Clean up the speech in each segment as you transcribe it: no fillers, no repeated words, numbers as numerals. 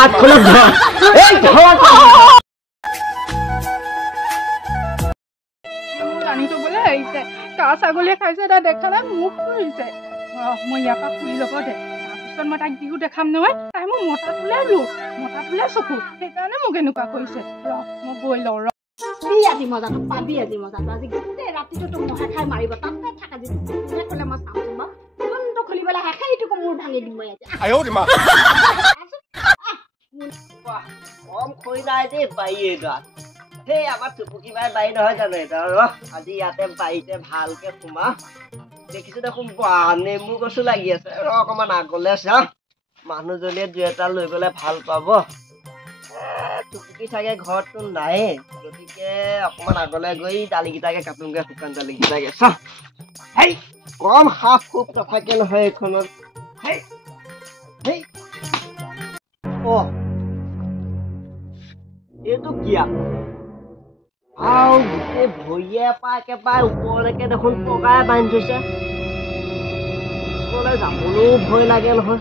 হাতখনত ধৰ এই ধৰ টানি থবলৈ আহিছে কা ছাগলীয়ে খাইছে তাই দেখা নাই মুখ ফুৰিছে মই ইয়াৰ পৰা ফুৰি ল'ব দে তাৰপিছত মই তাইক বিহু দেখাম নহয় তাই মোৰ মতা তোলে চকু সেইকাৰণে মোক এনেকুৱা কৰিছে মই গৈ লওঁ আজি মজাটো পাবি আজি গোটেই ৰাতিটো তোক মহে খাই মাৰিব তাতে থাকা যি ক'লে মই চাওঁ মই মনটো খুলিবলৈ শেষে এইটোকো মোৰ ভাঙি দিম মই কম খৈ নাই দেই বাৰী এডাল সেই আমাৰ টুপুকি বাই বাৰী নহয় জানো এটা আজি ইয়াতে বাৰীতে ভালকে সোমা দেখিছো দেখোন নেমু গছো লাগি আছে অকমান আগলে চা মানুহজনীয়ে দুই এটা লৈ গলে ভাল পাব টুপুকি চাগে ঘৰততো নাই গতিকে অকমান আগলে গৈ দালিকেইটাকে কাটোংগে শুকান দালিকেইটাকে চা হেই কম সাপ খুব নাথাকে নহয় এইখনত হেই হেই এইটো কি আকৌ আৰু গোটেই ভৰিয়ে পৰা একেবাৰে ওপৰলৈকে দেখোন পগাই বান্ধি থৈছে ওচৰলৈ যাবলৈও ভয় লাগে নহয়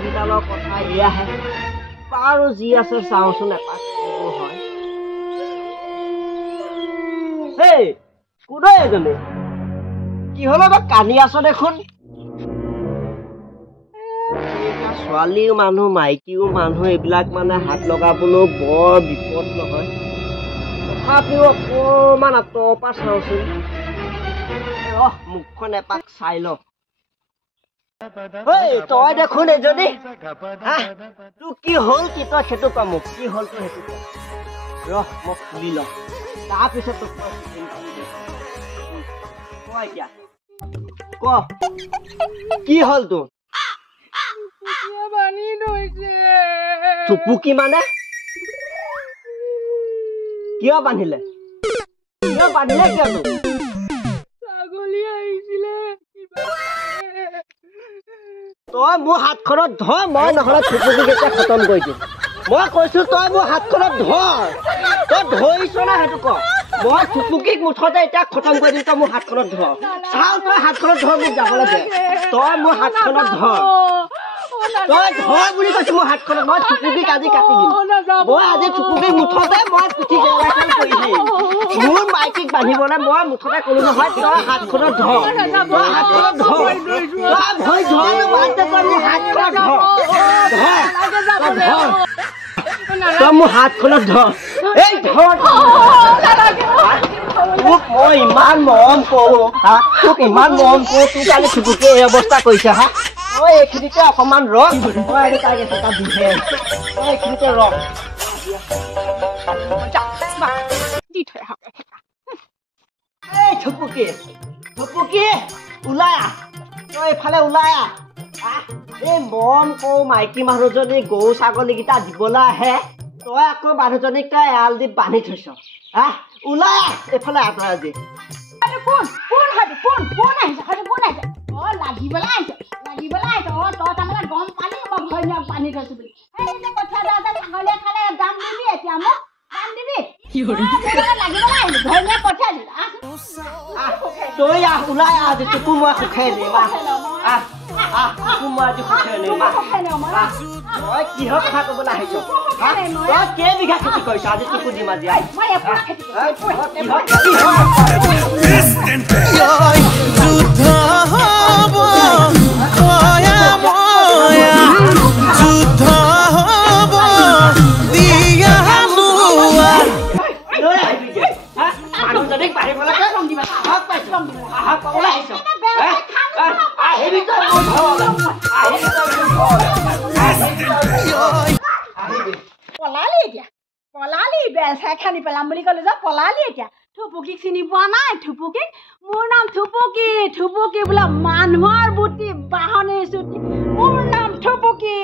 এইডালৰ কথা এয়াহে বাৰু যি আছে চাওঁচোন এপাক হয় হেই কোন এজনী কি হলে বা কান্দি আছ দেখোন ছোৱালীও মানুহ মাইকীও মানুহ এইবিলাক মানে হাত লগাবলৈও বৰ বিপদ নহয় তথাপিও অকমান আঁতৰৰ পৰা চাওঁচোন মুখখন এপাক চাই ল তই দেখোন এজনী তোৰ কি হ'ল কি তই সেইটো ক মোক কি হ'ল তোৰ সেইটো মই খুলি ল তাৰপিছত তোক ক এতিয়া ক কি হ'ল তোৰ টুপুকি মানে কিয় বান্ধিলে কিয় তোৰ ছাগলী আহিছিলে তই মোৰ হাতখনত ধৰ মই নহলে টুপুকি কেতিয়া খতম কৰি দিম মই কৈছো তই মোৰ হাতখনত ধৰ তই ধৰিছ না সেইটো ক মই টুপুকিক মুঠতে এতিয়া খতম কৰি দিম তই মোৰ হাতখনত ধৰ চাও তই হাতখনত ধৰ মোক যাবলৈ দে তই মোৰ হাতখনত ধৰ তই ধৰ বুলি কৈছো মোৰ হাতখনত মই টুপুকিক আজি কাটি দিম মই আজি টুপুকিক মুঠতে মই পুঠি জেওৰাখন কৰি দিম মোৰ মাইকীক বান্ধিবলৈ মই মুঠতে কলো নহয় তই হাতখনত ধৰ তই হাতখনত ধৰ তই ভয় ধৰ বাদ তই মোৰ হাতখনত ধৰ তই মোৰ হাতখনত ধৰ এই ধৰ তোক মই ইমান মৰম কৰো তোক ইমান মৰম কৰো তোক কালি টুপুকি এই অৱস্থা কৰিছে তই এইখিনিতে অকমান ৰখ তই তাইক এটা দিছে তই এইখিনিতে ৰখ দি থৈ আহক এই টুপুকি ওলাই আহ তই এইফালে ওলাই আহ এই মৰম কৰো মাইকী মানুহজনী গৰু ছাগলীকেইটা দিবলৈ আহে তই আকৌ মানুহজনীক তই এৰাল দি বান্ধি থৈছ ওলাই আহ এইফালে আঁতৰা আজি লাগিবলৈ আহিছে তই তাৰমানে গম পালি মই ভয় বান্ধি থৈছো বুলি সেই কথা ছাগলীয়ে খালে দাম দিবি এতিয়া মোক দাম দিবি লাগিবলৈ আহিলো ভয় পঠিয়াই দিলো তই আহ ওলাই আহ আজি তোকো মই সুখাই দিম তোকো মই আজি সুখাই দিম তই কিহৰ কথা ক'বলৈ আহিছ তই কেইবিঘা খেতি কৰিছ আজি তোকো দিম আজি পলালি বেলচাই খানি পেলাম বুলি ক'লে যে পলালি এতিয়া থুপুকিক চিনি পোৱা নাই থুপুকিক মোৰ নাম থুপুকি বোলে মানুহৰ বুটি বাহনী চুটি মোৰ নাম থুপুকি